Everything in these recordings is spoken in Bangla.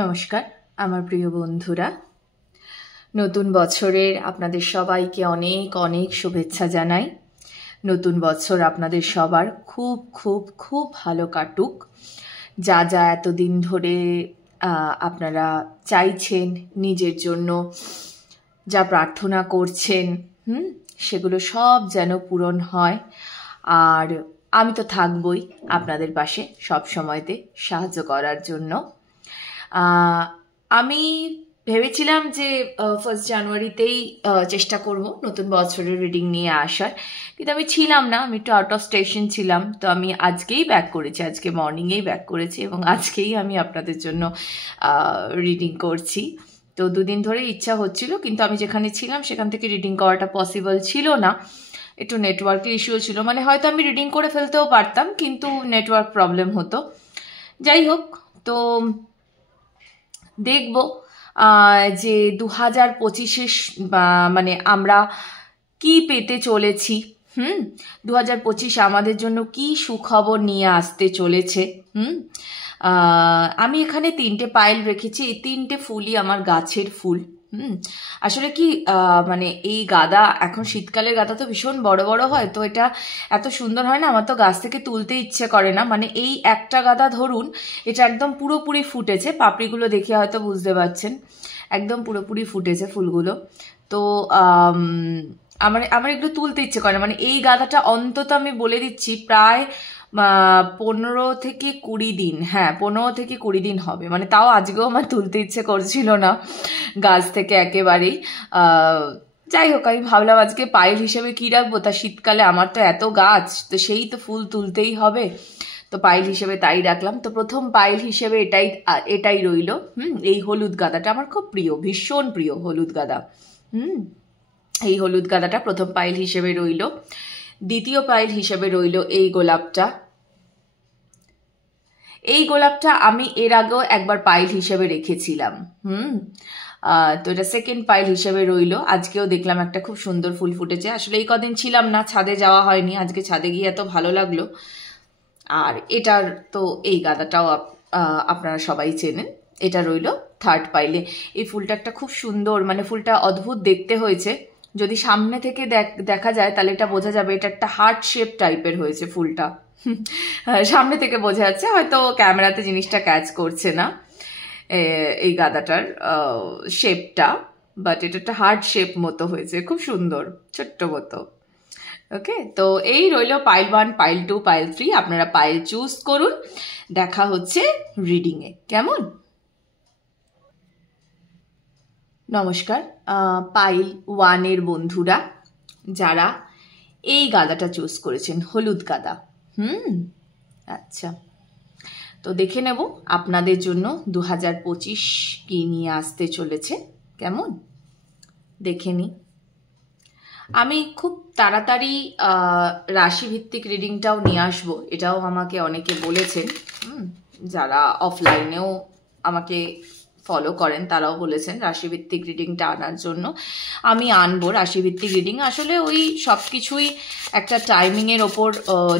নমস্কার আমার প্রিয় বন্ধুরা, নতুন বছরের আপনাদের সবাইকে অনেক অনেক শুভেচ্ছা জানাই। নতুন বছর আপনাদের সবার খুব খুব খুব ভালো কাটুক। যা যা এতদিন ধরে আপনারা চাইছেন, নিজের জন্য যা প্রার্থনা করছেন, সেগুলো সব যেন পূরণ হয়। আর আমি তো থাকবই আপনাদের পাশে সব সময়তে সাহায্য করার জন্য। আমি ভেবেছিলাম যে 1 জানুয়ারিতেই চেষ্টা করব নতুন বছরের রিডিং নিয়ে আসার, কিন্তু আমি ছিলাম না, আমি একটু আউট অফ স্টেশন ছিলাম। তো আমি আজকেই ব্যাক করেছি, আজকে মর্নিংয়েই ব্যাক করেছি এবং আজকেই আমি আপনাদের জন্য রিডিং করছি। তো দুদিন ধরে ইচ্ছা হচ্ছিল, কিন্তু আমি যেখানে ছিলাম সেখান থেকে রিডিং করাটা পসিবল ছিল না। একটু নেটওয়ার্কের ইস্যু ছিল, মানে হয়তো আমি রিডিং করে ফেলতেও পারতাম, কিন্তু নেটওয়ার্ক প্রবলেম হতো। যাই হোক, তো দেখব যে 2025 মানে আমরা কি পেতে চলেছি। 2025 আমাদের জন্য কি সুখবর নিয়ে আসতে চলেছে। আমি এখানে 3টে পাইল রেখেছি। এই 3টে ফুলই আমার গাছের ফুল। আসলে কি মানে এই গাঁদা, এখন শীতকালের গাঁদা তো ভীষণ বড় বড় হয়, তো এটা এত সুন্দর হয় না, আমার তো গাছ থেকে তুলতে ইচ্ছে করে না। মানে এই একটা গাঁদা ধরুন, এটা একদম পুরোপুরি ফুটেছে, পাপড়িগুলো দেখে হয়তো বুঝতে পারছেন, একদম পুরোপুরি ফুটেছে ফুলগুলো। তো আমার একটু তুলতে ইচ্ছে করে না। মানে এই গাঁদাটা অন্তত আমি বলে দিচ্ছি প্রায় 15 থেকে 20 দিন, 15 থেকে 20 দিন হবে। মানে তাও আজকেও আমার তুলতে ইচ্ছে করছিল না গাছ থেকে একেবারেই। যাই হোক, আমি ভাবলাম আজকে পাইল হিসেবে কি রাখবো, তা শীতকালে আমার তো এত গাছ, তো সেই তো ফুল তুলতেই হবে, তো পাইল হিসেবে তাই রাখলাম। তো প্রথম পাইল হিসেবে এটাই রইল। এই হলুদ গাঁদাটা আমার খুব প্রিয়, ভীষণ প্রিয় হলুদ গাঁদা। এই হলুদ গাঁদাটা প্রথম পাইল হিসেবে রইল। দ্বিতীয় পাইল হিসেবে রইল এই গোলাপটা। এই গোলাপটা আমি এর আগেও একবার পাইল হিসেবে রেখেছিলাম। তো এটা সেকেন্ড পাইল হিসেবে রইল। আজকেও দেখলাম একটা খুব সুন্দর ফুল ফুটেছে। আসলে এই কদিন ছিলাম না, ছাদে যাওয়া হয়নি, আজকে ছাদে গিয়ে এত ভালো লাগলো। আর এটার তো এই গাঁদাটাও আপনারা সবাই চেনেন, এটা রইল থার্ড পাইলে। এই ফুলটা একটা খুব সুন্দর, মানে ফুলটা অদ্ভুত দেখতে হয়েছে। যদি সামনে থেকে দেখা যায় তাহলে এটা বোঝা যাবে এটা একটা হার্ট শেপ টাইপের হয়েছে ফুলটা। সামনে থেকে বোঝা যাচ্ছে, হয়তো ক্যামেরাতে জিনিসটা ক্যাচ করছে না এই গাঁদাটার শেপটা, বাট এটা একটা হার্ট শেপ মতো হয়েছে, খুব সুন্দর ছোট্ট মতো। ওকে, তো এই রইল পাইল 1, পাইল 2, পাইল 3। আপনারা পাইল চুজ করুন। দেখা হচ্ছে রিডিংয়ে, কেমন? নমস্কার পাইল 1 এর বন্ধুরা, যারা এই গাঁদাটা চুজ করেছেন, হলুদ গাঁদা। আচ্ছা, তো দেখে নেব আপনাদের জন্য 2025 কি নিয়ে আসতে চলেছে, কেমন দেখে নি। আমি খুব তাড়াতাড়ি রাশিভিত্তিক রিডিংটাও নিয়ে আসবো, এটাও আমাকে অনেকে বলেছেন। যারা অফলাইনেও আমাকে ফলো করেন তারাও বলেছেন রাশিভিত্তিক রিডিংটা আনার জন্য। আমি আনবো রাশিভিত্তিক রিডিং। আসলে ওই সব কিছুই একটা টাইমিংয়ের ওপর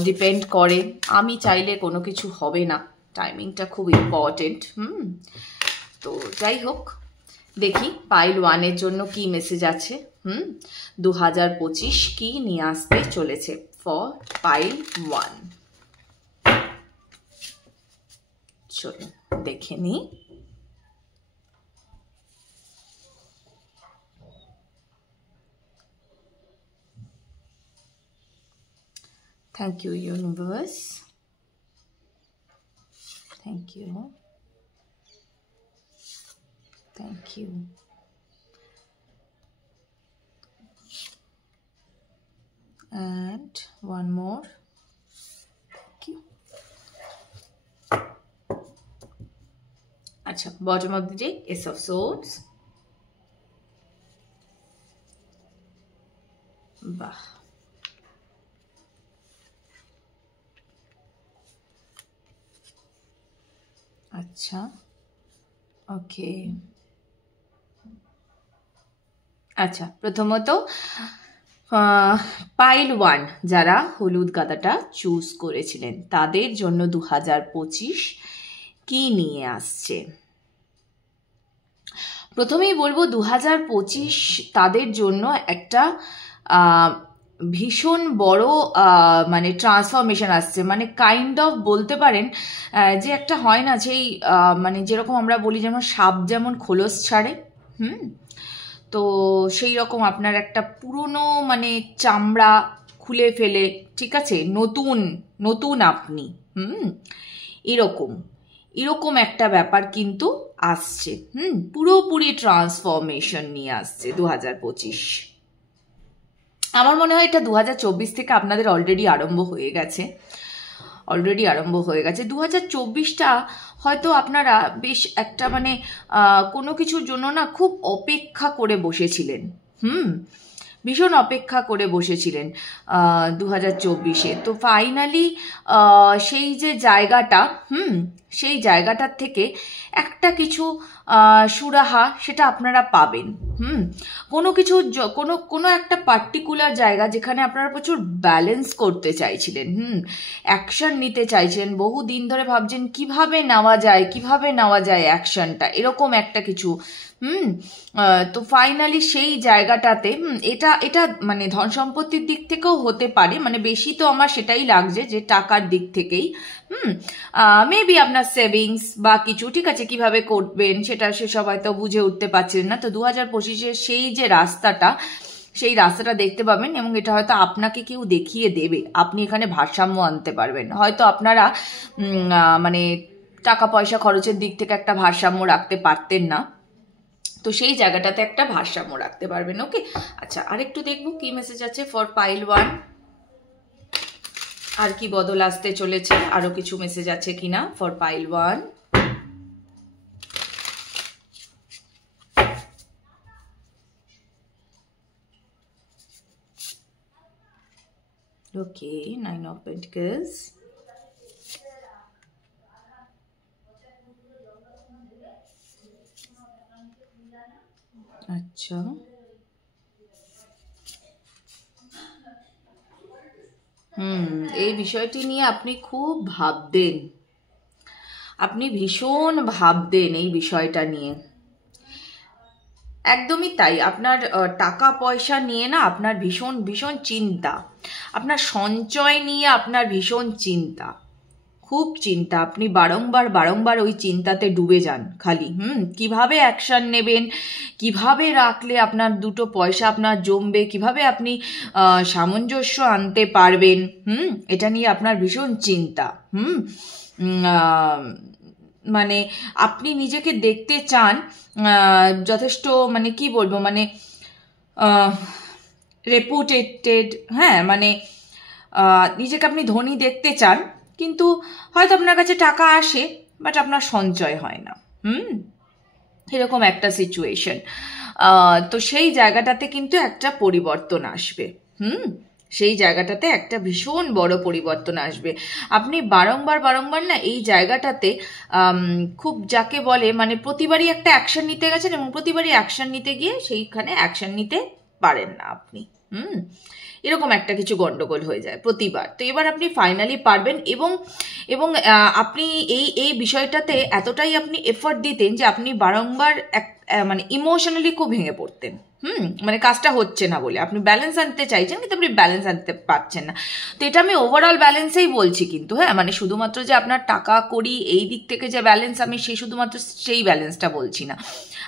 ডিপেন্ড করে। আমি চাইলে কোনো কিছু হবে না, টাইমিংটা খুব ইম্পর্টেন্ট। তো যাই হোক, দেখি পাইল 1 এর জন্য কি মেসেজ আছে। 2025 কি নিয়ে আসতে চলেছে ফর পাইল 1। চলো দেখে নি। Thank you, universe. Thank you. Thank you. And one more. Thank you. Acha, bottom of the deck, Ace of Swords. Bah. আচ্ছা, ওকে। আচ্ছা, প্রথমত পাইল 1 যারা হলুদ গাঁদাটা চুজ করেছিলেন তাদের জন্য 2025 কি নিয়ে আসছে। প্রথমেই বলবো 2025 তাদের জন্য একটা ভীষণ বড় মানে ট্রান্সফরমেশন আসছে, মানে কাইন্ড অফ বলতে পারেন যে একটা হয় না সেই মানে যেরকম আমরা বলি যেমন সাপ যেমন খোলস ছাড়ে, তো সেই রকম আপনার একটা পুরনো মানে চামড়া খুলে ফেলে, ঠিক আছে, নতুন নতুন আপনি এরকম একটা ব্যাপার কিন্তু আসছে, পুরোপুরি ট্রান্সফরমেশন নিয়ে আসছে 2025। আমার মনে হয় এটা 2024 থেকে আপনাদের অলরেডি আরম্ভ হয়ে গেছে। 2024টা হয়তো আপনারা বেশ একটা মানে কোনো কিছুর জন্য না খুব অপেক্ষা করে বসেছিলেন, ভীষণ অপেক্ষা করে বসেছিলেন 2024-এ। তো ফাইনালি সেই যে জায়গাটা সেই জায়গাটার থেকে একটা কিছু সুরাহা সেটা আপনারা পাবেন। কোনো কিছু কোনো একটা পার্টিকুলার জায়গা যেখানে আপনারা প্রচুর ব্যালেন্স করতে চাইছিলেন, অ্যাকশন নিতে চাইছেন, বহু দিন ধরে ভাবছেন কিভাবে নেওয়া যায় অ্যাকশনটা, এরকম একটা কিছু। তো ফাইনালি সেই জায়গাটাতে এটা মানে ধন সম্পত্তির দিক থেকেও হতে পারে, মানে বেশি তো আমার সেটাই লাগছে যে টাকার দিক থেকেই, মেবি আপনার সেভিংস বা কিছু, ঠিক আছে, কিভাবে করবেন সেসব হয়তো বুঝে উঠতে পারছেন না। তো 2025-এর সেই যে রাস্তাটা দেখতে পাবেন, এবং এটা হয়তো আপনাকে কেউ দেখিয়ে দেবে, আপনি এখানে ভারসাম্য আনতে পারবেন। হয়তো আপনারা মানে টাকা পয়সা খরচের দিক থেকে একটা ভারসাম্য রাখতে পারতেন না, তো সেই জায়গাটাতে একটা ভারসাম্য রাখতে পারবেন। ওকে, আচ্ছা, আরেকটু দেখবো কি মেসেজ আছে ফর পাইল 1, আর কি বদল আসতে চলেছে, আরো কিছু মেসেজ আছে কিনা for pile 1। Okay, 9 of Pentacles, আচ্ছা, এই বিষয়টি নিয়ে আপনি খুব ভাবতেন, আপনি ভীষণ ভাবতেন এই বিষয়টা নিয়ে, একদমই তাই। আপনার টাকা পয়সা নিয়ে না আপনার ভীষণ ভীষণ চিন্তা, আপনার সঞ্চয় নিয়ে আপনার ভীষণ চিন্তা, খুব চিন্তা, আপনি বারংবার ওই চিন্তাতে ডুবে যান খালি। কিভাবে অ্যাকশন নেবেন, কিভাবে রাখলে আপনার দুটো পয়সা আপনার জমবে, কিভাবে আপনি সামঞ্জস্য আনতে পারবেন, এটা নিয়ে আপনার ভীষণ চিন্তা। মানে আপনি নিজেকে দেখতে চান যথেষ্ট, মানে কি বলবো, মানে রেপুটেটেড, মানে নিজেকে আপনি ধনী দেখতে চান, কিন্তু হয়তো আপনার কাছে টাকা আসে বাট আপনার সঞ্চয় হয় না, এরকম একটা সিচুয়েশন। তো সেই জায়গাটাতে কিন্তু একটা পরিবর্তন আসবে, সেই জায়গাটাতে একটা ভীষণ বড় পরিবর্তন আসবে। আপনি বারংবার না এই জায়গাটাতে খুব যাকে বলে মানে প্রতিবারই একটা অ্যাকশন নিতে গেছেন, এবং প্রতিবারই অ্যাকশন নিতে গিয়ে সেইখানে অ্যাকশন নিতে পারেন না আপনি, এরকম একটা কিছু গন্ডগোল হয়ে যায় প্রতিবার। তো এবার আপনি ফাইনালি পারবেন, এবং আপনি এই বিষয়টাতে এতটাই আপনি এফর্ট দিতেন যে আপনি বারংবার মানে ইমোশনালি খুব ভেঙে পড়তেন, মানে কাজটা হচ্ছে না বলে আপনি ব্যালেন্স আনতে চাইছেন কিন্তু আপনি ব্যালেন্স আনতে পারছেন না। তো এটা আমি ওভারঅল ব্যালেন্সেই বলছি কিন্তু, মানে শুধুমাত্র যে আপনার টাকা করি এই দিক থেকে যে ব্যালেন্স, আমি শুধুমাত্র সেই ব্যালেন্সটা বলছি না,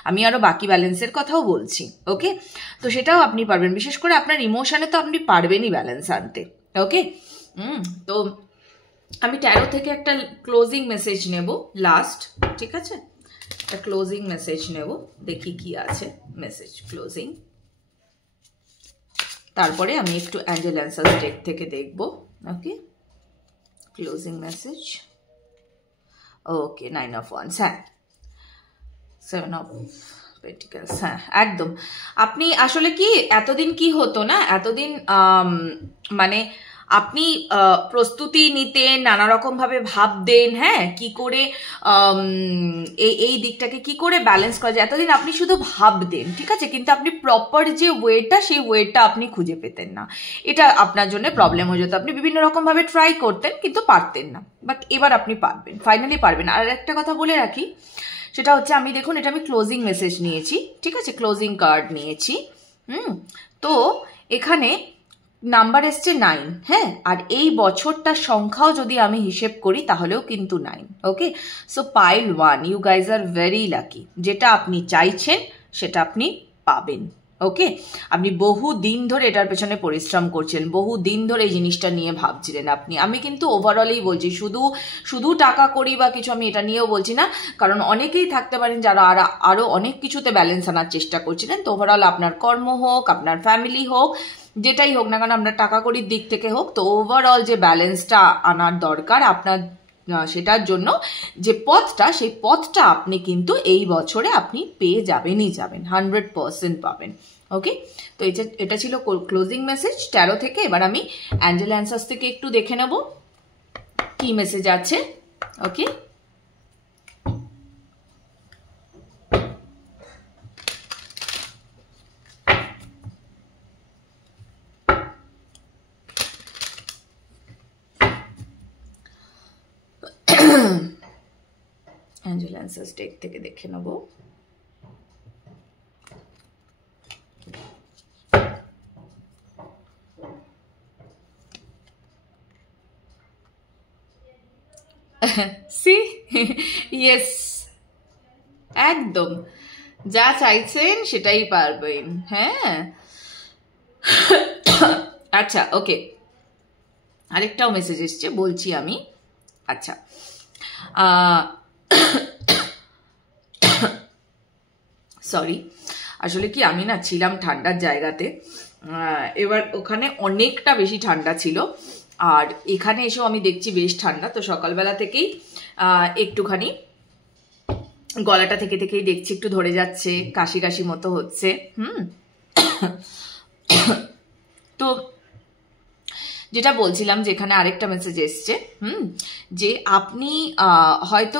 আমি আরো বাকি ব্যালেন্সের কথাও বলছি। ওকে, তো সেটাও আপনি পারবেন, বিশেষ করে আপনার ইমোশনে তো আপনি পারবেনই ব্যালেন্স আনতে। ওকে, তো আমি ট্যারো থেকে একটা ক্লোজিং মেসেজ নেব লাস্ট, ঠিক আছে, একটা ক্লোজিং মেসেজ নেব, দেখি কি আছে মেসেজ ক্লোজিং, তারপরে আমি একটু অ্যাঞ্জেল অ্যান্সার্স ডেক থেকে দেখব। Okay, closing message, okay, 9 of Wands, 7 of Pentacles, একদম। আপনি আসলে কি এতদিন কি হতো না, এতদিন মানে আপনি প্রস্তুতি নিতেন, নানা রকম ভাবে ভাবতেন, কি করে এই দিকটাকে কি করে ব্যালেন্স করা যায়, এতদিন আপনি শুধু ভাবতেন, ঠিক আছে, কিন্তু আপনি প্রপার যে ওয়েটা সেই ওয়েটা আপনি খুঁজে পেতেন না, এটা আপনার জন্য প্রবলেম হয়ে যেত। আপনি বিভিন্ন রকম ভাবে ট্রাই করতেন কিন্তু পারতেন না, বাট এবার আপনি পারবেন, ফাইনালি পারবেন। আর একটা কথা বলে রাখি, সেটা হচ্ছে আমি দেখুন এটা আমি ক্লোজিং মেসেজ নিয়েছি, ঠিক আছে, ক্লোজিং কার্ড নিয়েছি। তো এখানে নাম্বার এসছে 9, হ্যাঁ, আর এই বছরটার সংখ্যাও যদি আমি হিসেব করি তাহলেও কিন্তু 9। Okay, so pile 1, you guys are very lucky. যেটা আপনি চাইছেন সেটা আপনি পাবেন। ওকে, আপনি বহু দিন ধরে এটার পেছনে পরিশ্রম করছেন, বহু দিন ধরে এই জিনিসটা নিয়ে ভাবছিলেন আপনি। আমি কিন্তু ওভারঅলেই বলছি, শুধু টাকা করি বা কিছু আমি এটা নিয়েও বলছি না, কারণ অনেকেই থাকতে পারেন যারা আরও অনেক কিছুতে ব্যালেন্স আনার চেষ্টা করছিলেন। তো ওভারঅল আপনার কর্ম হোক, আপনার ফ্যামিলি হোক, যেটাই হোক না কেন, আপনার টাকা কড়ির দিক থেকে হোক, তো ওভারঅল যে ব্যালেন্সটা আনার দরকার আপনার, সেটার জন্য যে পথটা, সেই পথটা আপনি কিন্তু এই বছরে আপনি পেয়ে যাবেনই যাবেন, 100% পাবেন। ওকে, তো এটা ছিল ক্লোজিং মেসেজ 13 থেকে। এবার আমি অ্যাঞ্জেল অ্যান্সার্স থেকে একটু দেখে নেব কি মেসেজ আছে। ওকে, অ্যাঞ্জেল অ্যান্সার্স ডেক থেকে দেখে নেব। সি, ইয়েস, একদম যা চাইছেন সেটাই পারবেন। হ্যাঁ, আচ্ছা, ওকে, আরেকটাও মেসেজ এসছে, বলছি আমি। আচ্ছা, সরি, আসলে কি আমি না ছিলাম ঠান্ডার জায়গাতে, এবার ওখানে অনেকটা বেশি ঠান্ডা ছিল, আর এখানে এসেও আমি দেখছি বেশ ঠান্ডা। তো সকালবেলা থেকেই একটুখানি গলাটা থেকেই দেখছি একটু ধরে যাচ্ছে, কাশি কাশি মতো হচ্ছে। তো যেটা বলছিলাম, যেখানে আরেকটা মেসেজ এসছে, যে আপনি হয়তো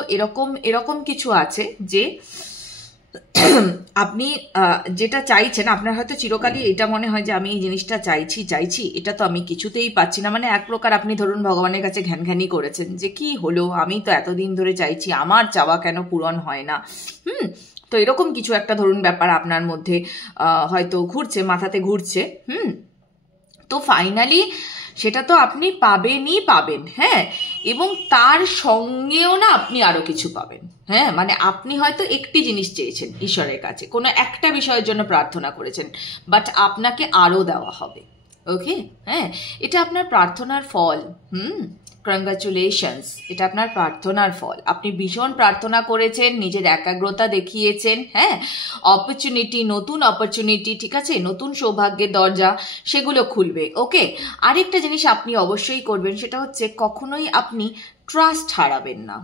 এরকম কিছু আছে যে আপনি যেটা চাইছেন, আপনার হয়তো চিরকালই এটা মনে হয় যে আমি এই জিনিসটা চাইছি, এটা তো আমি কিছুতেই পাচ্ছি না। মানে এক প্রকার আপনি ধরুন ভগবানের কাছে ঘ্যানঘ্যানি করেছেন যে কি হলো, আমি তো এতদিন ধরে চাইছি, আমার চাওয়া কেন পূরণ হয় না। তো এরকম কিছু একটা ধরুন ব্যাপার আপনার মধ্যে হয়তো ঘুরছে, মাথাতে ঘুরছে। তো ফাইনালি সেটা তো আপনি পাবেন, হ্যাঁ, এবং তার সঙ্গেও না আপনি আরো কিছু পাবেন। হ্যাঁ, মানে আপনি হয়তো একটি জিনিস চেয়েছেন ঈশ্বরের কাছে, কোনো একটা বিষয়ের জন্য প্রার্থনা করেছেন, বাট আপনাকে আরো দেওয়া হবে। ওকে, হ্যাঁ, এটা আপনার প্রার্থনার ফল। কংগ্রাচুলেশনস, এটা আপনার প্রার্থনার ফল। আপনি ভীষণ প্রার্থনা করেছেন, নিজের একাগ্রতা দেখিয়েছেন। হ্যাঁ, অপরচুনিটি, নতুন অপরচুনিটি, ঠিক আছে, নতুন সৌভাগ্যের দরজা, সেগুলো খুলবে। ওকে, আরেকটা জিনিস আপনি অবশ্যই করবেন, সেটা হচ্ছে কখনোই আপনি ট্রাস্ট হারাবেন না।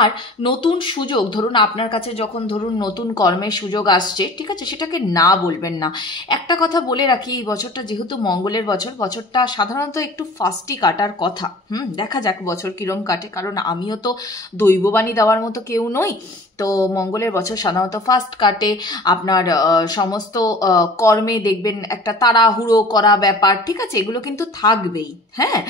আর নতুন সুযোগ, ধরুন আপনার কাছে যখন ধরুন নতুন কর্মের সুযোগ আসছে, ঠিক আছে, সেটাকে না বলবেন না। একটা কথা বলে রাখি, এই বছরটা যেহেতু মঙ্গলের বছর, বছরটা সাধারণত একটু ফাস্টই কাটার কথা। দেখা যাক বছর কিরম কাটে, কারণ আমিও তো দৈববাণী দেওয়ার মতো কেউ নই। তো মঙ্গলের বছর সাধারণত ফাস্ট কাটে, আপনার সমস্ত কর্মে দেখবেন একটা তাড়াহুড়ো করা ব্যাপার, ঠিক আছে, এগুলো কিন্তু থাকবেই। হ্যাঁ,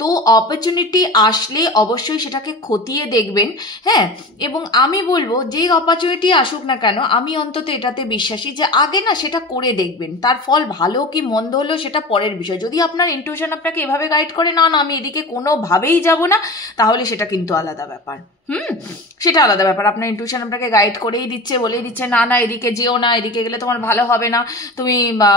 তো অপরচুনিটি আসলে অবশ্যই সেটাকে খতিয়ে দেখবেন। হ্যাঁ, এবং আমি বলবো যে অপরচুনিটি আসুক না কেন, আমি অন্তত এটাতে বিশ্বাসী যে আগে না সেটা করে দেখবেন, তার ফল ভালো কি মন্দ হলো সেটা পরের বিষয়। যদি আপনার ইনটিউশন আপনাকে এভাবে গাইড করে, না আমি এদিকে কোনোভাবেই যাব না, তাহলে সেটা কিন্তু আলাদা ব্যাপার। সেটা আলাদা ব্যাপার। আপনার ইনটিউশন আপনাকে গাইড করেই দিচ্ছে, বলেই দিচ্ছে না এদিকে যেও না, এদিকে গেলে তোমার ভালো হবে না, তুমি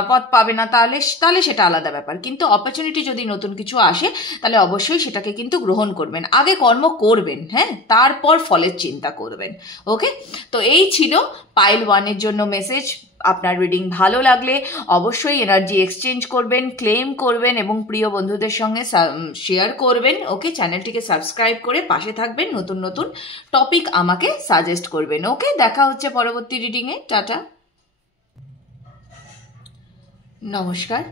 পথ পাবে না, তাহলে সেটা আলাদা ব্যাপার। কিন্তু অপরচুনিটি যদি নতুন কিছু আসে, তাহলে অবশ্যই সেটাকে কিন্তু গ্রহণ করবেন, আগে কর্ম করবেন, হ্যাঁ, তারপর ফলের চিন্তা করবেন। ওকে, তো এই ছিল পাইল 1-এর জন্য মেসেজ। আপনার রিডিং ভালো লাগলে অবশ্যই এনার্জি এক্সচেঞ্জ করবেন, ক্লেম করবেন এবং প্রিয় বন্ধুদের সঙ্গে শেয়ার করবেন। ওকে, চ্যানেলটিকে সাবস্ক্রাইব করে পাশে থাকবেন, নতুন নতুন টপিক আমাকে সাজেস্ট করবেন। ওকে, দেখা হচ্ছে পরবর্তী রিডিংয়ে। টাটা, নমস্কার।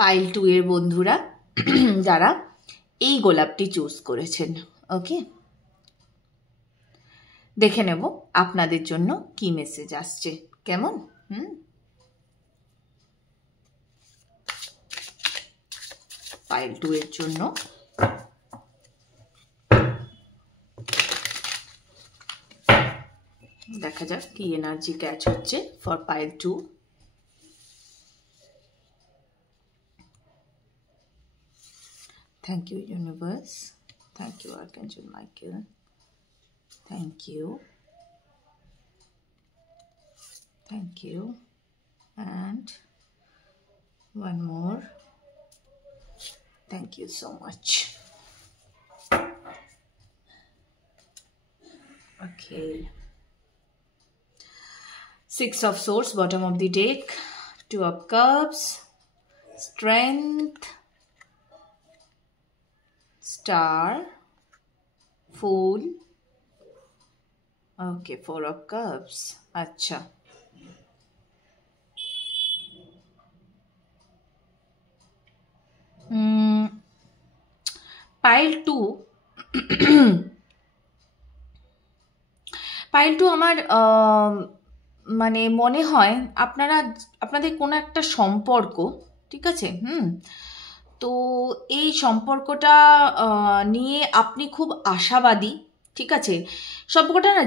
পাইল 2-এর বন্ধুরা যারা এই গোলাপটি চুজ করেছেন, ওকে, দেখে নেব আপনাদের জন্য কি মেসেজ আসছে। কেমন? পাইল 2-এর জন্য দেখা যাক কি এনার্জি ক্যাচ হচ্ছে for pile 2। Thank you universe, thank you archangel Michael, thank you, thank you, and one more. Thank you so much. Okay, 6 of Swords, bottom of the deck, 2 of Cups, Strength, Star, Fool. Okay, 4 of Cups. Acha. Pile 2 আমার মানে মনে হয় আপনাদের কোনো একটা সম্পর্ক, ঠিক আছে, তো এই সম্পর্কটা নিয়ে আপনি খুব আশাবাদী, ঠিক আছে। সম্পর্কটা না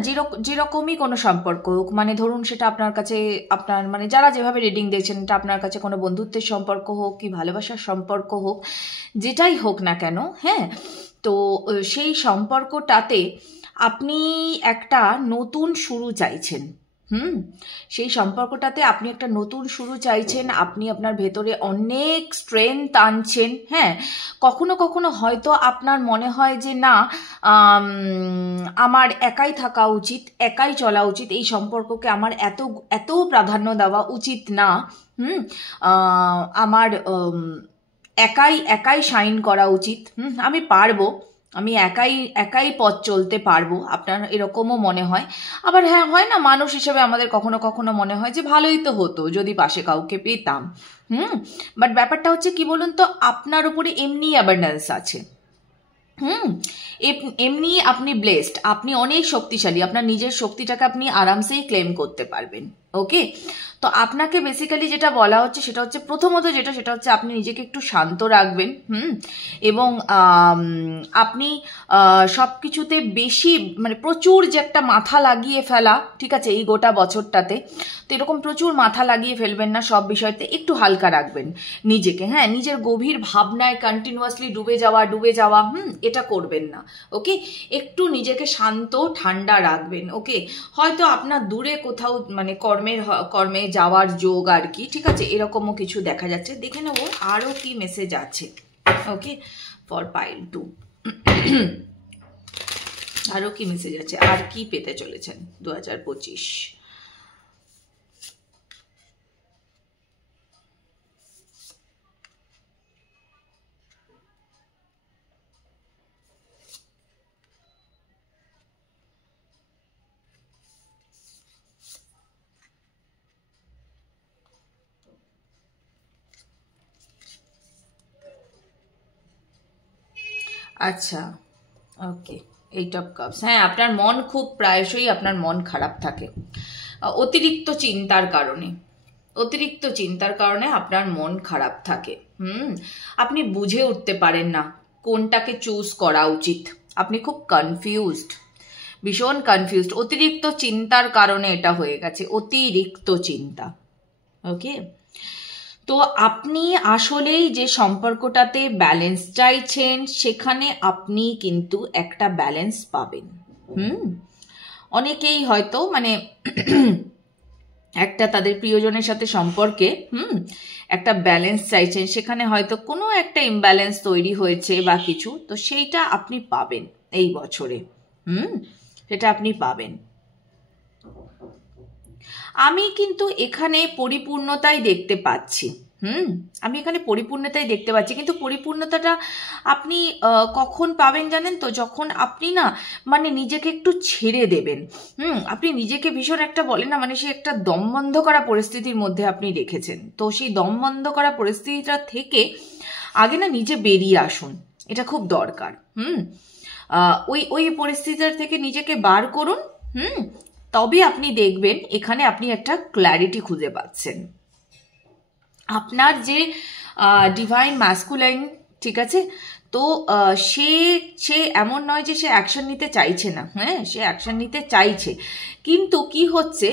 যেরকমই কোনো সম্পর্ক হোক, মানে ধরুন সেটা আপনার কাছে আপনার মানে যারা যেভাবে রিডিং দিয়েছেন, এটা আপনার কাছে কোনো বন্ধুত্বের সম্পর্ক হোক কি ভালোবাসার সম্পর্ক হোক, যেটাই হোক না কেন, হ্যাঁ, তো সেই সম্পর্কটাতে আপনি একটা নতুন শুরু চাইছেন। সেই সম্পর্কটাতে আপনি একটা নতুন শুরু চাইছেন, আপনি আপনার ভেতরে অনেক স্ট্রেংথ আনছেন, হ্যাঁ। কখনো কখনো হয়তো আপনার মনে হয় যে না, আমার একাই থাকা উচিত, একাই চলা উচিত, এই সম্পর্ককে আমার এত প্রাধান্য দেওয়া উচিত না, আমার একাই শাইন করা উচিত, আমি পারবো, আমি একাই পথ চলতে পারবো, আপনার এরকমও মনে হয়। আবার হ্যাঁ, হয় না, মানুষ হিসেবে আমাদের কখনো কখনো মনে হয় যে ভালোই তো হতো যদি পাশে কাউকে পেতাম, বাট ব্যাপারটা হচ্ছে কি বলুন তো, আপনার উপরে এমনি অ্যাবান্ডেন্স আছে, এমনি আপনি ব্লেসড, আপনি অনেক শক্তিশালী, আপনার নিজের শক্তিটাকে আপনি আরামসেই ক্লেম করতে পারবেন, ওকে। তো আপনাকে বেসিক্যালি যেটা বলা হচ্ছে সেটা হচ্ছে, প্রথমত সেটা হচ্ছে আপনি নিজেকে একটু শান্ত রাখবেন, এবং আপনি সব কিছুতে বেশি মানে প্রচুর যে একটা মাথা লাগিয়ে ফেলা, ঠিক আছে, এই গোটা বছরটাতে, তো এরকম প্রচুর মাথা লাগিয়ে ফেলবেন না, সব বিষয়তে একটু হালকা রাখবেন নিজেকে, হ্যাঁ, নিজের গভীর ভাবনায় কন্টিনিউয়াসলি ডুবে যাওয়া এটা করবেন না, ওকে। একটু নিজেকে শান্ত ঠান্ডা রাখবেন, ওকে। হয়তো আপনার দূরে কোথাও মানে কর্মে যাওয়ার যোগ আর কি, ঠিক আছে, এরকমও কিছু দেখা যাচ্ছে। দেখে নেবো আরও কি মেসেজ আছে, ওকে, ফর পাইল 2 আরও কি মেসেজ আছে, আর কি পেতে চলেছেন 2025। আচ্ছা, ওকে, 8 অফ কাপস। হ্যাঁ, আপনার মন খুব প্রায়শই আপনার মন খারাপ থাকে অতিরিক্ত চিন্তার কারণে আপনার মন খারাপ থাকে, আপনি বুঝে উঠতে পারেন না কোনটাকে চুজ করা উচিত, আপনি খুব কনফিউজড, ভীষণ কনফিউজড, অতিরিক্ত চিন্তার কারণে এটা হয়ে গেছে, অতিরিক্ত চিন্তা, ওকে। তো আপনি আসলেই যে সম্পর্কটাতে ব্যালেন্স চাইছেন, সেখানে আপনি কিন্তু একটা ব্যালেন্স পাবেন, অনেকেই হয়তো মানে একটা তাদের প্রিয়জনের সাথে সম্পর্কে একটা ব্যালেন্স চাইছেন, সেখানে হয়তো কোনো একটা ইমব্যালেন্স তৈরি হয়েছে বা কিছু, তো সেইটা আপনি পাবেন এই বছরে, সেটা আপনি পাবেন। আমি কিন্তু এখানে পরিপূর্ণতাই দেখতে পাচ্ছি, কিন্তু পরিপূর্ণতাটা আপনি কখন পাবেন জানেন তো, যখন আপনি না মানে নিজেকে একটু ছেড়ে দেবেন, আপনি নিজেকে ভীষণ একটা বলে না মানে সে একটা দম বন্ধ করা পরিস্থিতির মধ্যে আপনি রেখেছেন, তো সেই দম বন্ধ করা পরিস্থিতিটা থেকে আগে না নিজে বেরিয়ে আসুন, এটা খুব দরকার, ওই পরিস্থিতিটা থেকে নিজেকে বার করুন, তবে আপনি দেখবেন এখানে আপনি একটা ক্ল্যারিটি খুঁজে পাচ্ছেন। আপনার যে ডিভাইন ম্যাসকুলাইন, ঠিক আছে, তো সে সে এমন নয় যে সে অ্যাকশন নিতে চাইছে না, হ্যাঁ সে অ্যাকশন নিতে চাইছে, কিন্তু কি হচ্ছে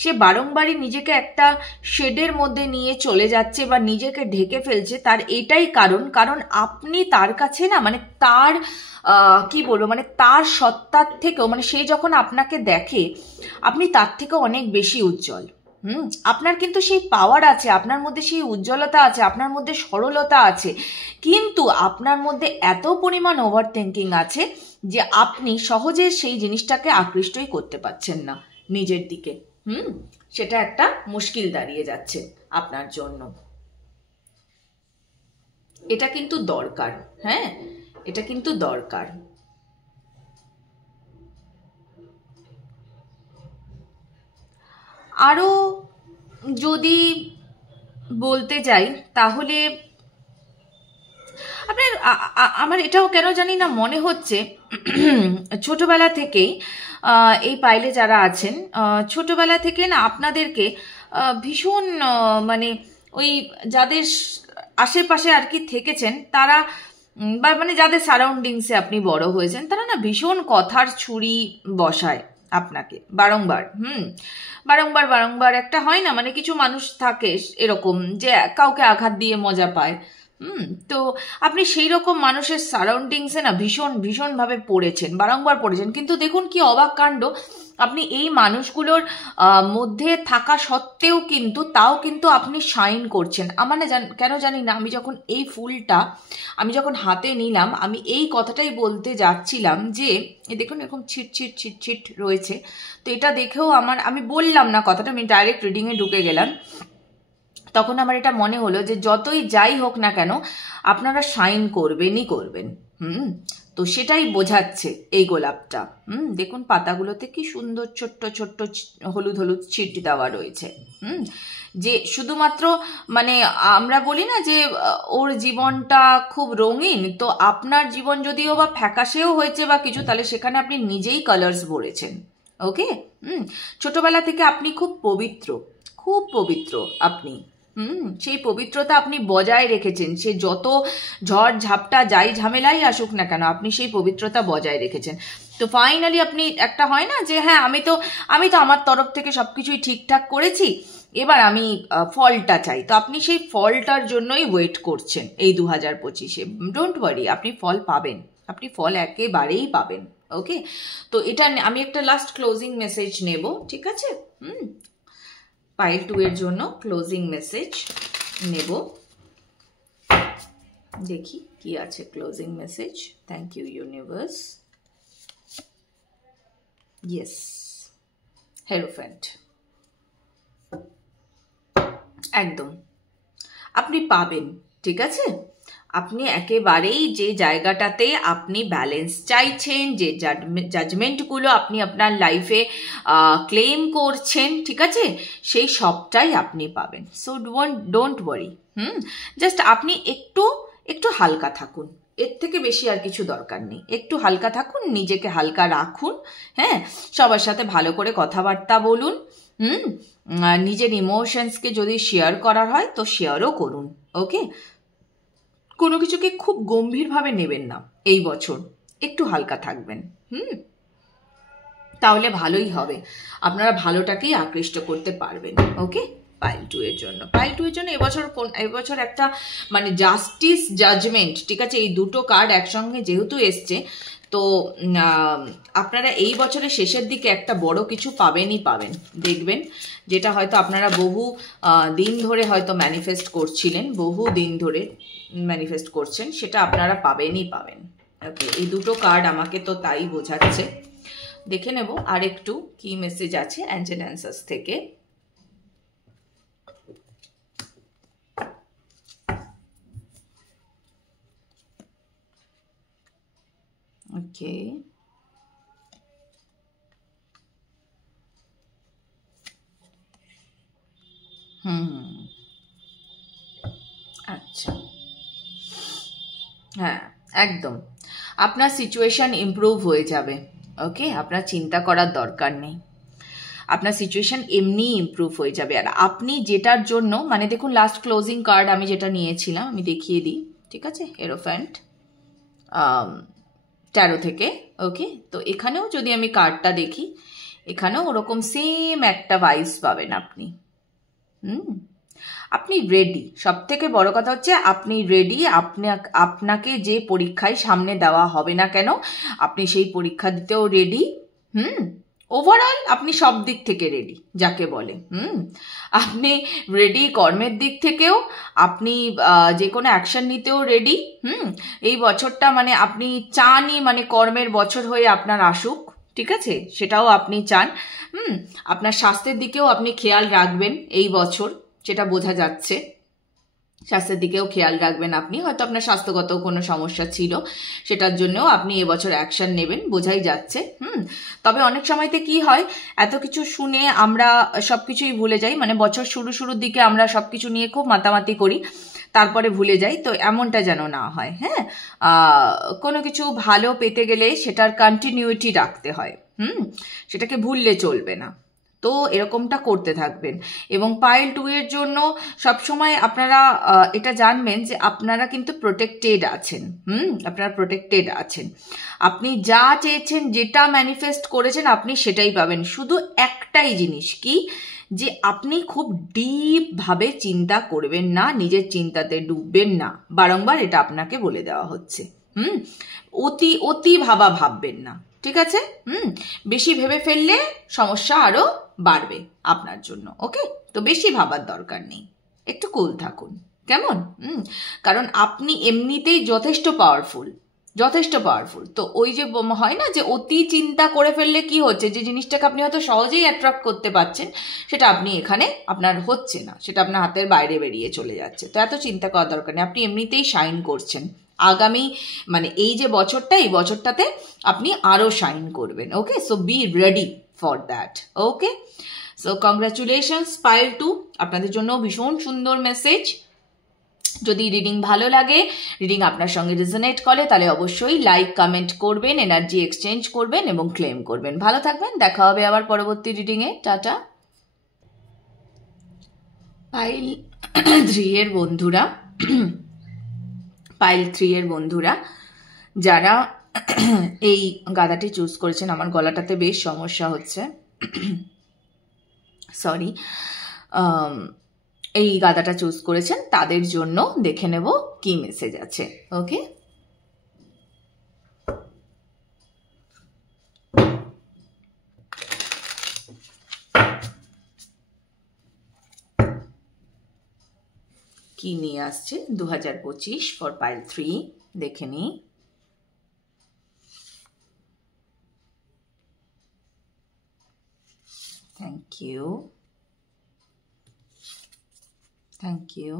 সে বারংবারই নিজেকে একটা শেডের মধ্যে নিয়ে চলে যাচ্ছে বা নিজেকে ঢেকে ফেলছে। তার এটাই কারণ আপনি তার কাছে না মানে তার কি বলবো মানে তার সত্তার থেকেও মানে সে যখন আপনাকে দেখে আপনি তার থেকে অনেক বেশি উজ্জ্বল। আপনার কিন্তু সেই পাওয়ার আছে, আপনার মধ্যে সেই উজ্জ্বলতা আছে, আপনার মধ্যে সরলতা আছে, কিন্তু আপনার মধ্যে এত পরিমাণ ওভার থিঙ্কিং আছে যে আপনি সহজে সেই জিনিসটাকে আকৃষ্টই করতে পারছেন না নিজের দিকে। সেটা একটা মুশকিল দাঁড়িয়ে যাচ্ছে আপনার জন্য। এটা কিন্তু দরকার, হ্যাঁ এটা কিন্তু দরকার। আরো যদি বলতে যাই তাহলে আপনার আমার এটাও কেন জানি না মনে হচ্ছে ছোটবেলা থেকেই এই পাইলে যারা আছেন ছোটবেলা থেকে না আপনাদেরকে ভীষণ মানে ওই যাদের আশেপাশে আর কি থেকেছেন তারা বা মানে যাদের সারাউন্ডিংসে আপনি বড় হয়েছেন তারা না ভীষণ কথার ছুরি বসায় আপনাকে বারংবার। বারংবার বারংবার একটা হয় না মানে কিছু মানুষ থাকে এরকম যে কাউকে আঘাত দিয়ে মজা পায়। তো আপনি সেই রকম মানুষের সারাউন্ডিংসে না ভীষণ ভীষণভাবে পড়েছেন, বারংবার পড়েছেন, কিন্তু দেখুন কি অবাক কাণ্ড, আপনি এই মানুষগুলোর মধ্যে থাকা সত্ত্বেও কিন্তু তাও কিন্তু আপনি শাইন করছেন। আমার না কেন জানি না, আমি যখন এই ফুলটা আমি যখন হাতে নিলাম আমি এই কথাটাই বলতে যাচ্ছিলাম যে দেখুন এরকম ছিটছিট ছিটছিট রয়েছে। তো এটা দেখেও আমি বললাম না কথাটা, আমি ডাইরেক্ট রিডিংয়ে ঢুকে গেলাম। তখন আমার এটা মনে হলো যে যতই যাই হোক না কেন আপনারা শাইন করবেনই করবেন। তো সেটাই বোঝাচ্ছে এই গোলাপটা। দেখুন পাতাগুলোতে কি সুন্দর ছোট্ট ছোট্ট হলুদ হলুদ ছিট দেওয়া রয়েছে। যে শুধুমাত্র মানে আমরা বলি না যে ওর জীবনটা খুব রঙিন, তো আপনার জীবন যদিও বা ফ্যাকাশেও হয়েছে বা কিছু, তাহলে সেখানে আপনি নিজেই কালার্স ভরেছেন। ওকে, ছোটবেলা থেকে আপনি খুব পবিত্র, খুব পবিত্র আপনি। সেই পবিত্রতা আপনি বজায় রেখেছেন, সে যত ঝড় ঝাপটা যাই ঝামেলাই আসুক না কেন আপনি সেই পবিত্রতা বজায় রেখেছেন। তো ফাইনালি আপনি একটা হয় না যে হ্যাঁ আমি তো আমার তরফ থেকে সবকিছুই ঠিকঠাক করেছি, এবার আমি ফলটা চাই। তো আপনি সেই ফলটার জন্যই ওয়েট করছেন এই 2025-এ। ডোন্ট ওয়ারি, আপনি ফল পাবেন, আপনি ফল একেবারেই পাবেন। ওকে, তো এটা আমি একটা লাস্ট ক্লোজিং মেসেজ নেব, ঠিক আছে? পাইল 2 এর জন্য ক্লোজিং মেসেজ নেব, দেখি কি আছে closing message. Thank you universe. Yes, hierophant, একদম আপনি পাবেন, ঠিক আছে? আপনি একেবারেই যে জায়গাটাতে আপনি ব্যালেন্স চাইছেন, যে জাজমেন্টগুলো আপনি আপনার লাইফে ক্লেম করছেন, ঠিক আছে, সেই সবটাই আপনি পাবেন। So don't worry. জাস্ট আপনি একটু হালকা থাকুন, এর থেকে বেশি আর কিছু দরকার নেই। একটু হালকা থাকুন, নিজেকে হালকা রাখুন, হ্যাঁ, সবার সাথে ভালো করে কথাবার্তা বলুন। নিজের ইমোশনসকে যদি শেয়ার করার হয় তো শেয়ারও করুন। ওকে, কোনো কিছুকে খুব গম্ভীরভাবে নেবেন না এই বছর, একটু হালকা থাকবেন। তাহলে ভালোই হবে, আপনারা ভালোটাকেই আকৃষ্ট করতে পারবেন। ওকে, পাইল 2 এর জন্য এবছর একটা মানে জাস্টিস, জাজমেন্ট, ঠিক আছে, এই দুটো কার্ড একসঙ্গে যেহেতু এসছে, তো আপনারা এই বছরের শেষের দিকে একটা বড় কিছু পাবেনই পাবেন, দেখবেন, যেটা হয়তো আপনারা বহু দিন ধরে হয়তো ম্যানিফেস্ট করছিলেন, বহু দিন ধরে ম্যানিফেস্ট করছেন, সেটা আপনারা পাবেনই পাবেন। ওকে, এই দুটো কার্ড আমাকে তো তাই বোঝাচ্ছে। দেখে নেব আর একটু কি মেসেজ আছে অ্যাঞ্জেল অ্যান্সার্স থেকে। ওকে, আচ্ছা, হ্যাঁ একদম আপনার সিচুয়েশন ইমপ্রুভ হয়ে যাবে। ওকে, আপনার চিন্তা করার দরকার নেই, আপনার সিচুয়েশন এমনি ইমপ্রুভ হয়ে যাবে। আর আপনি যেটার জন্য মানে দেখুন লাস্ট ক্লোজিং কার্ড আমি যেটা নিয়েছিলাম আমি দেখিয়ে দিই, ঠিক আছে, হেরোফ্যান্ট, ট্যারো থেকে। ওকে, তো এখানেও যদি আমি কার্ডটা দেখি, এখানেও ওরকম সেম একটা ভাইবস পাবেন আপনি। আপনি রেডি, সব থেকে বড় কথা হচ্ছে আপনি রেডি। আপনাকে যে পরীক্ষায় সামনে দেওয়া হবে না কেন, আপনি সেই পরীক্ষা দিতেও রেডি। ওভারঅল আপনি সব দিক থেকে রেডি, যাকে বলে। আপনি রেডি কর্মের দিক থেকেও, আপনি যে কোনো অ্যাকশন নিতেও রেডি। এই বছরটা মানে আপনি চানই মানে কর্মের বছর হয়ে আপনার আসুক, ঠিক আছে, সেটাও আপনি চান। আপনার স্বাস্থ্যের দিকেও আপনি খেয়াল রাখবেন এই বছর, সেটা বোঝা যাচ্ছে। স্বাস্থ্যের দিকেও খেয়াল রাখবেন আপনি, হয়তো আপনার স্বাস্থ্যগত কোনো সমস্যা ছিল, সেটার জন্যও আপনি এবছর অ্যাকশন নেবেন, বোঝাই যাচ্ছে। তবে অনেক সময়তে কি হয়, এত কিছু শুনে আমরা সব কিছুই ভুলে যাই, মানে বছর শুরুর দিকে আমরা সব কিছু নিয়ে খুব মাতামাতি করি, তারপরে ভুলে যাই। তো এমনটা যেন না হয়। হ্যাঁ, কোনো কিছু ভালো পেতে গেলে সেটার কন্টিনিউটি রাখতে হয়। সেটাকে ভুললে চলবে না। তো এরকমটা করতে থাকবেন। এবং পাইল 2 এর জন্য সবসময় আপনারা এটা জানবেন যে আপনারা কিন্তু প্রোটেক্টেড আছেন। আপনারা প্রোটেক্টেড আছেন। আপনি যা চেয়েছেন, যেটা ম্যানিফেস্ট করেছেন, আপনি সেটাই পাবেন। শুধু একটাই জিনিস কি, যে আপনি খুব ডিপভাবে চিন্তা করবেন না, নিজের চিন্তাতে ডুববেন না। বারংবার এটা আপনাকে বলে দেওয়া হচ্ছে। অতি ভাববেন না, ঠিক আছে? বেশি ভেবে ফেললে সমস্যা আরো বাড়বে আপনার জন্য। ওকে, তো বেশি ভাবার দরকার নেই, একটু কুল থাকুন, কেমন? কারণ আপনি এমনিতেই যথেষ্ট পাওয়ারফুল। তো ওই যে হয় না যে অতি চিন্তা করে ফেললে কি হচ্ছে, যে জিনিসটাকে আপনি হয়তো সহজেই অ্যাট্রাক্ট করতে পারছেন, সেটা আপনি এখানে আপনার হচ্ছে না, সেটা আপনার হাতের বাইরে বেরিয়ে চলে যাচ্ছে। তো এত চিন্তা করার দরকার নেই, আপনি এমনিতেই শাইন করছেন। আগামী মানে এই যে বছরটা, এই বছরটাতে আপনি আরো শাইন করবেন। Okay, so be ready for that. Okay, so congratulations pile 2, আপনাদের জন্য ভীষণ সুন্দর মেসেজ। যদি রিডিং ভালো লাগে, রিডিং আপনার সঙ্গে রেজোনেট করে, তাহলে অবশ্যই লাইক কমেন্ট করবেন, এনার্জি এক্সচেঞ্জ করবেন এবং ক্লেম করবেন। ভালো থাকবেন, দেখা হবে আবার পরবর্তী রিডিংয়ে। টাটা। পাইল 3 এর বন্ধুরা, পাইল 3 এর বন্ধুরা যারা এই গাদাটি চুজ করেছেন, আমার গলাটাতে বেশ সমস্যা হচ্ছে, সরি, এই গাদাটা চুজ করেছেন, তাদের জন্য দেখে নেব কি মেসেজ আছে। ওকে, কি নিয়ে আসছে 2025 ফর পাইল 3, দেখে নি। Thank you, thank you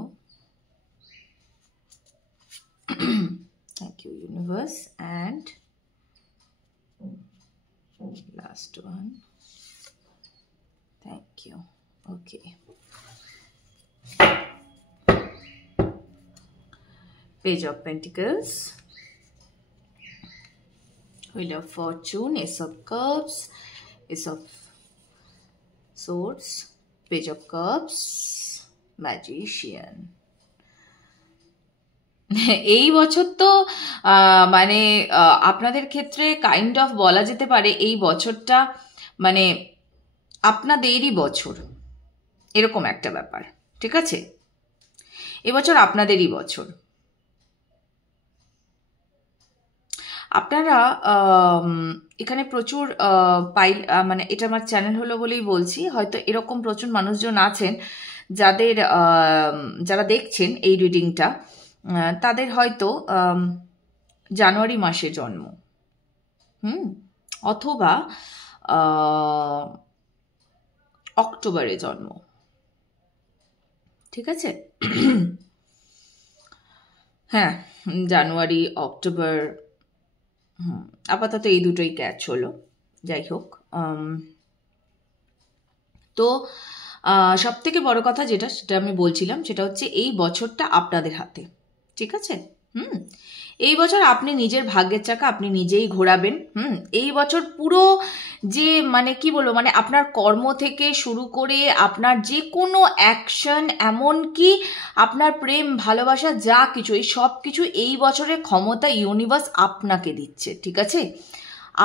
thank you universe, and last one, thank you. Okay, Page of Pentacles, Wheel of Fortune, Ace of Cups, Ace of Swords, Page of Cups, Magician। এই বছর তো মানে আপনাদের ক্ষেত্রে কাইন্ড অফ বলা যেতে পারে এই বছরটা মানে আপনাদেরই বছর, এরকম একটা ব্যাপার, ঠিক আছে? এবছর আপনাদেরই বছর। আপনারা এখানে প্রচুর পাইল, মানে এটা আমার চ্যানেল হলো বলেই বলছি, হয়তো এরকম প্রচুর মানুষজন আছেন যাদের যারা দেখছেন এই রিডিংটা, তাদের হয়তো জানুয়ারি মাসে জন্ম, অথবা অক্টোবরে জন্ম, ঠিক আছে? হ্যাঁ, জানুয়ারি, অক্টোবর, আপাতত এই দুটোই ক্যাচ হলো। যাই হোক, তো সব থেকে বড় কথা যেটা, সেটা আমি বলছিলাম, সেটা হচ্ছে এই বছরটা আপনাদের হাতে, ঠিক আছে? এই বছর আপনি নিজের ভাগ্যের চাকা আপনি নিজেই ঘোরাবেন। এই বছর পুরো যে মানে কি বলবো, মানে আপনার কর্ম থেকে শুরু করে আপনার যে কোনো অ্যাকশন, এমনকি আপনার প্রেম ভালোবাসা যা কিছু, এই সব কিছু এই বছরের ক্ষমতা ইউনিভার্স আপনাকে দিচ্ছে, ঠিক আছে?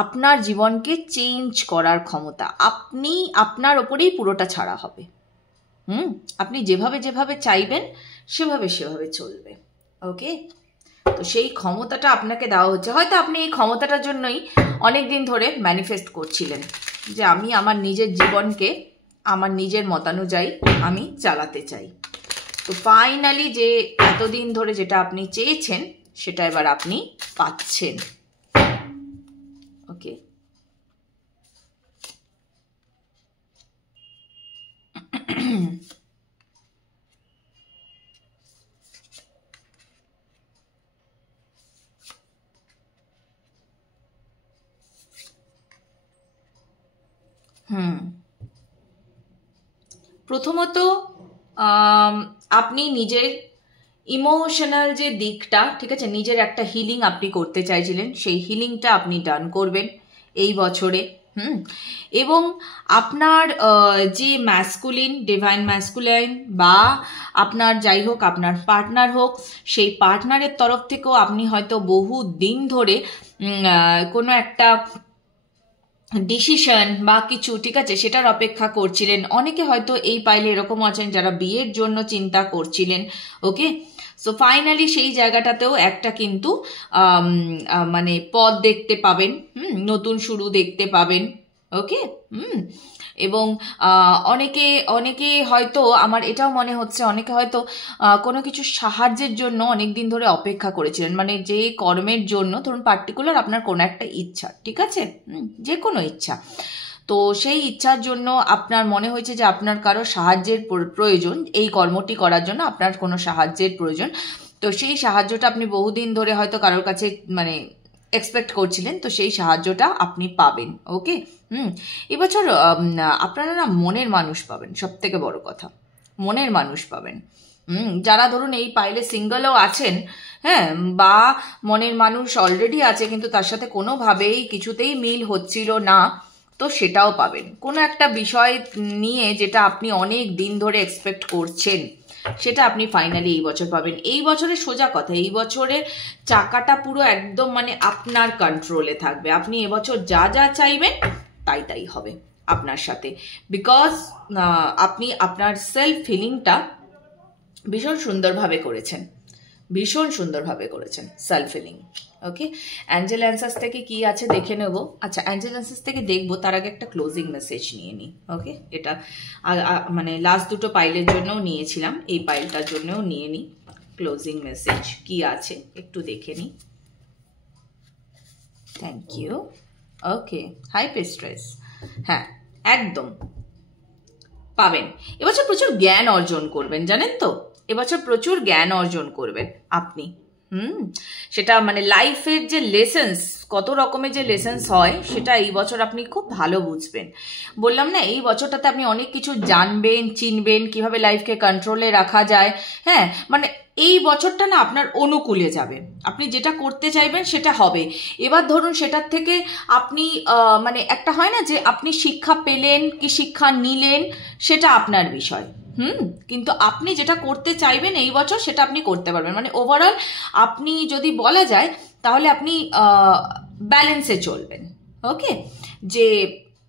আপনার জীবনকে চেঞ্জ করার ক্ষমতা আপনি, আপনার ওপরেই পুরোটা ছাড়া হবে। আপনি যেভাবে যেভাবে চাইবেন সেভাবে সেভাবে চলবে। ওকে, তো সেই ক্ষমতাটা আপনাকে দেওয়া হচ্ছে। হয়তো আপনি এই ক্ষমতাটার জন্যই অনেক দিন ধরে ম্যানিফেস্ট করছিলেন যে আমি আমার নিজের জীবনকে আমার নিজের মতানুযায়ী আমি চালাতে চাই। তো ফাইনালি যে এতদিন ধরে যেটা আপনি চেয়েছেন সেটা এবার আপনি পাচ্ছেন। ওকে, প্রথমত আপনি নিজের ইমোশনাল যে দিকটা, ঠিক আছে, নিজের একটা হিলিং আপনি করতে চাইছিলেন, সেই হিলিংটা আপনি ডান করবেন এই বছরে। এবং আপনার যে ম্যাসকুলিন, ডিভাইন ম্যাসকুলাইন বা আপনার যাই হোক আপনার পার্টনার হোক, সেই পার্টনারের তরফ থেকেও আপনি হয়তো বহু দিন ধরে কোনো একটা ডিসিশন বা কিছু, ঠিক আছে, সেটার অপেক্ষা করছিলেন। অনেকে হয়তো এই পাইলে এরকম আছেন যারা বিয়ের জন্য চিন্তা করছিলেন। ওকে, সো ফাইনালি সেই জায়গাটাতেও একটা কিন্তু মানে পথ দেখতে পাবেন, নতুন শুরু দেখতে পাবেন। ওকে, এবং অনেকে হয়তো, আমার এটাও মনে হচ্ছে অনেকে হয়তো কোনো কিছু সাহায্যের জন্য অনেক দিন ধরে অপেক্ষা করেছিলেন, মানে যে কর্মের জন্য, ধরুন পার্টিকুলার আপনার কোনো একটা ইচ্ছা, ঠিক আছে, যে কোনো ইচ্ছা, তো সেই ইচ্ছার জন্য আপনার মনে হয়েছে যে আপনার কারো সাহায্যের প্রয়োজন, এই কর্মটি করার জন্য আপনার কোনো সাহায্যের প্রয়োজন। তো সেই সাহায্যটা আপনি বহুদিন ধরে হয়তো কারোর কাছে মানে এক্সপেক্ট করছিলেন, তো সেই সাহায্যটা আপনি পাবেন। ওকে, এবছর আপনারা না মনের মানুষ পাবেন, সব থেকে বড় কথা মনের মানুষ পাবেন। যারা ধরুন এই পাইলে সিঙ্গেলও আছেন, হ্যাঁ, বা মনের মানুষ অলরেডি আছে কিন্তু তার সাথে কোনোভাবেই কিছুতেই মিল হচ্ছিল না, তো সেটাও পাবেন। কোনো একটা বিষয় নিয়ে যেটা আপনি অনেক দিন ধরে এক্সপেক্ট করছেন সেটা আপনি ফাইনালি এই বছর পাবেন। এই বছরের সোজা কথা, এই বছরে চাকাটা পুরো একদম মানে আপনার কন্ট্রোলে থাকবে। আপনি এবছর যা যা চাইবেন তাই তাই হবে আপনার সাথে, বিকজ আপনি আপনার সেলফ ফিলিংটা ভীষণ সুন্দরভাবে করেছেন, ভীষণ সুন্দরভাবে করেছেন সেলফ ফিলিং। ওকে, অ্যাঞ্জেল অ্যান্সার্স থেকে কি আছে দেখে নেব। আচ্ছা, অ্যাঞ্জেল অ্যান্সার্স থেকে দেখবো তার আগে একটা ক্লোজিং মেসেজ নিয়ে নিই। ওকে, এটা মানে লাস্ট দুটো পাইলের জন্যও নিয়েছিলাম, এই পাইলটার জন্যও নিয়ে নিই। ক্লোজিং মেসেজ কি আছে একটু দেখে নিই। Thank you. ওকে, হাই পেস্ট্রেস, হ্যাঁ একদম পাবেন। এবছর প্রচুর জ্ঞান অর্জন করবেন, জানেন তো, এবছর প্রচুর জ্ঞান অর্জন করবেন আপনি। সেটা মানে লাইফের যে লেসেন্স, কত রকমের যে লেসেন্স হয় সেটা এই বছর আপনি খুব ভালো বুঝবেন। বললাম না, এই বছরটাতে আপনি অনেক কিছু জানবেন, চিনবেন, কিভাবে লাইফকে কন্ট্রোলে রাখা যায়। হ্যাঁ, মানে এই বছরটা না আপনার অনুকূলে যাবে, আপনি যেটা করতে চাইবেন সেটা হবে। এবার ধরুন সেটার থেকে আপনি মানে একটা হয় না যে আপনি শিক্ষা পেলেন কি শিক্ষা নিলেন, সেটা আপনার বিষয়। কিন্তু আপনি যেটা করতে চাইবেন এই বছর সেটা আপনি করতে পারবেন। মানে ওভারঅল আপনি যদি বলা যায় তাহলে আপনি ব্যালেন্সে চলবেন। ওকে, যে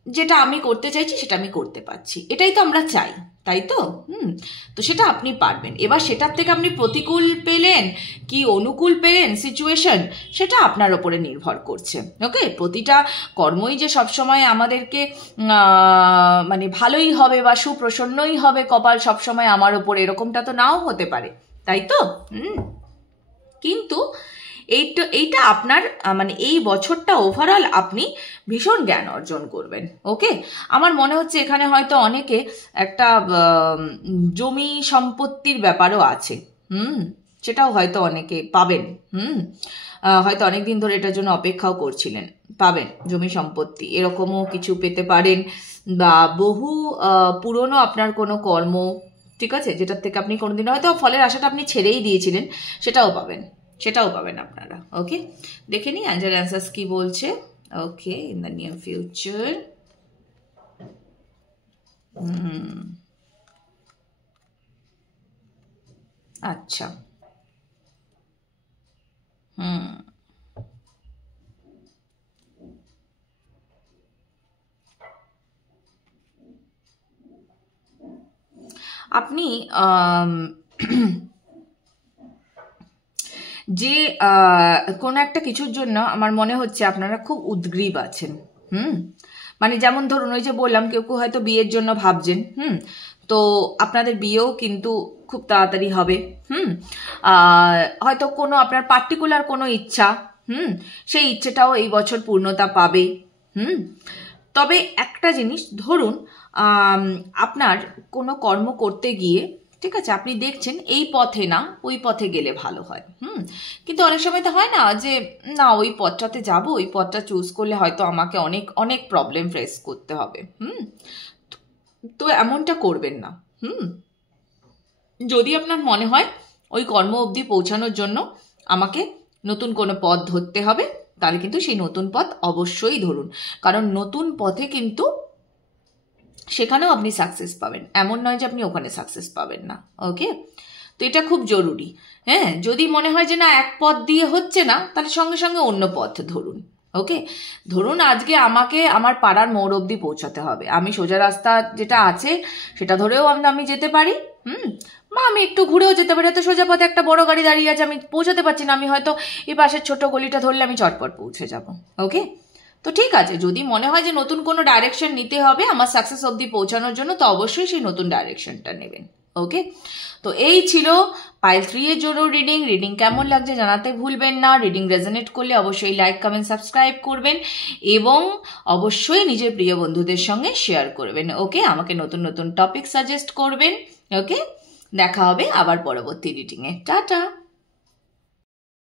যেটা আমি করতে চাইছি সেটা আমি করতে পারছি, এটাই তো আমরা চাই, তাই তো? তো সেটা আপনি পারবেন। এবার সেটার থেকে আপনি প্রতিকূল পেলেন কি অনুকূল পেলেন সিচুয়েশন, সেটা আপনার ওপরে নির্ভর করছে। ওকে, প্রতিটা কর্মই যে সবসময় আমাদেরকে মানে ভালোই হবে বা সুপ্রসন্নই হবে কপাল সবসময় আমার ওপরে, এরকমটা তো নাও হতে পারে, তাই তো? কিন্তু এইটা আপনার মানে এই বছরটা ওভারঅল আপনি ভীষণ জ্ঞান অর্জন করবেন। ওকে, আমার মনে হচ্ছে এখানে হয়তো অনেকে একটা জমি সম্পত্তির ব্যাপারও আছে, সেটাও হয়তো অনেকে পাবেন। হয়তো অনেকদিন ধরে এটার জন্য অপেক্ষাও করছিলেন, পাবেন জমি সম্পত্তি, এরকমও কিছু পেতে পারেন। বা বহু পুরনো আপনার কোনো কর্ম, ঠিক আছে, যেটার থেকে আপনি কোনোদিন হয়তো ফলের আশাটা আপনি ছেড়েই দিয়েছিলেন, সেটাও পাবেন। সেটাও পাবেন আপনারা। ওকে, দেখে নিই অ্যাঞ্জেল অ্যান্সার্স কি বলছে। ওকে, ইন দ্য নিয়ার ফিউচার। আচ্ছা, আপনি যে কোনো একটা কিছুর জন্য আমার মনে হচ্ছে আপনারা খুব উদ্গ্রীব আছেন। মানে যেমন ধরুন ওই যে বললাম, কেউ কেউ হয়তো বিয়ের জন্য ভাবছেন। তো আপনাদের বিয়েও কিন্তু খুব তাড়াতাড়ি হবে। হয়তো কোনো আপনার পার্টিকুলার কোনো ইচ্ছা, সেই ইচ্ছেটাও এই বছর পূর্ণতা পাবে। তবে একটা জিনিস ধরুন, আপনার কোনো কর্ম করতে গিয়ে, ঠিক আছে, আপনি দেখছেন এই পথে না ওই পথে গেলে ভালো হয়। কিন্তু অনেক সময় তো হয় না যে না ওই পথটাতে যাব, ওই পথটা চুজ করলে হয়তো আমাকে অনেক অনেক প্রবলেম ফেস করতে হবে। তো এমনটা করবেন না। যদি আপনার মনে হয় ওই কর্ম অবধি পৌঁছানোর জন্য আমাকে নতুন কোনো পথ ধরতে হবে, তাহলে কিন্তু সেই নতুন পথ অবশ্যই ধরুন। কারণ নতুন পথে কিন্তু সেখানেও আপনি সাকসেস পাবেন, এমন নয় যে আপনি ওখানে সাকসেস পাবেন না। ওকে, তো এটা খুব জরুরি। হ্যাঁ, যদি মনে হয় যে না এক পথ দিয়ে হচ্ছে না, তাহলে সঙ্গে সঙ্গে অন্য পথ ধরুন। ওকে, ধরুন আজকে আমাকে আমার পাড়ার মোড় অবধি পৌঁছাতে হবে, আমি সোজা রাস্তা যেটা আছে সেটা ধরেও আমি যেতে পারি। বা আমি একটু ঘুরেও যেতে পারি, হয়তো সোজা পথে একটা বড় গাড়ি দাঁড়িয়ে আছে, আমি পৌঁছাতে পারছি না, আমি হয়তো এই পাশের ছোট গলিটা ধরলে আমি চটপট পৌঁছে যাব। ওকে, তো ঠিক আছে, যদি মনে হয় যে নতুন কোনো ডাইরেকশন নিতে হবে আমার সাকসেস অবধি পৌঁছানোর জন্য, তো অবশ্যই সেই নতুন ডাইরেকশনটা নেবেন। ওকে, তো এই ছিল পাইল 3 এর জন্য রিডিং কেমন লাগছে জানাতে ভুলবেন না। রিডিং রেজনেট করলে অবশ্যই লাইক কমেন্ট সাবস্ক্রাইব করবেন এবং অবশ্যই নিজের প্রিয় বন্ধুদের সঙ্গে শেয়ার করবেন। ওকে, আমাকে নতুন নতুন টপিক সাজেস্ট করবেন। ওকে, দেখা হবে আবার পরবর্তী রিডিংয়ে। টাটা।